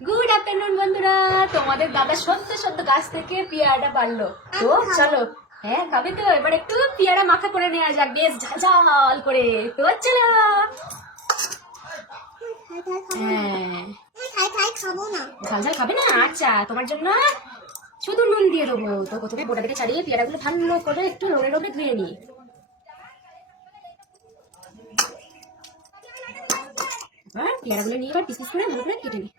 Good afternoon বন্ধুরা, তোমাদের দাদা সদ্য সদ্য গাছ থেকে পেয়ারাটা পারলো। তো চলো, হ্যাঁ খাবে তো, এবার একটু পেয়ারা মাখা করে নেওয়া যাক বেশ ঝাল করে। তো চলো। হ্যাঁ, ঝাল ঝাল খাবে না? আচ্ছা, তোমার জন্য শুধু নুন দিয়ে দেবো। তো প্রথমে গোটা থেকে ছাড়িয়ে পেয়ারাগুলো ভালো করে একটু রোগড়ে রোগড়ে ধুয়ে নিই। এবার পেয়ারাগুলো নিয়ে এবার পিস পিস করে ভালো করে কেটে নিই।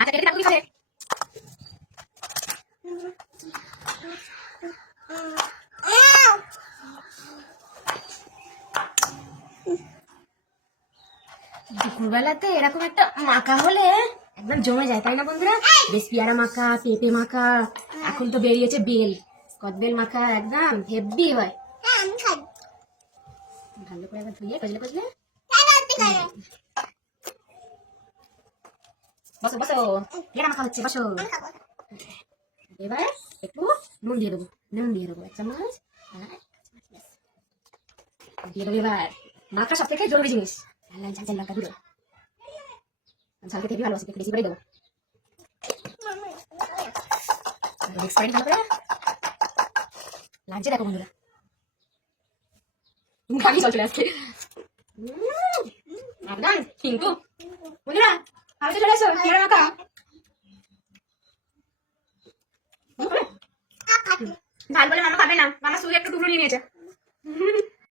আচ্ছা, কেটে রাখবি তাহলে। দুপুরবেলাতে এরকম একটা মাখা হলে একদম জমে যায়, তাই না বন্ধুরা? বেশ পেয়ারা মাখা, পেঁপে মাখা, এখন তো বেরিয়েছে বেল, কদবেল মাখা, একদম হেভি হয়। ভালো করে একবার ধুয়ে কচলে কচলে। বসো বসো, পেয়ারা মাখা হচ্ছে, বসো। এবার একটু নুন দিয়ে দেবো, নুন দিয়ে দেবো 1 চামচ। দিয়ে দেবো এবার মাখা সব থেকে জরুরি জিনিস, লাল ঝাল ঝাল লঙ্কা গুঁড়ো। ঝাল খেতে ভালোবাসি, একটু বেশি করে দেবো। মিক্স করে ভালো করে। লাগছে দেখো বন্ধুরা, খাবি চল চলে আসছে একদম। কিন্তু বন্ধুরা আমি তো চলে আসো পেয়ারা মাখা। ঝাল বলে মামা খাবে না, মামা শুধু একটু টুকরো নিয়ে নিয়েছে।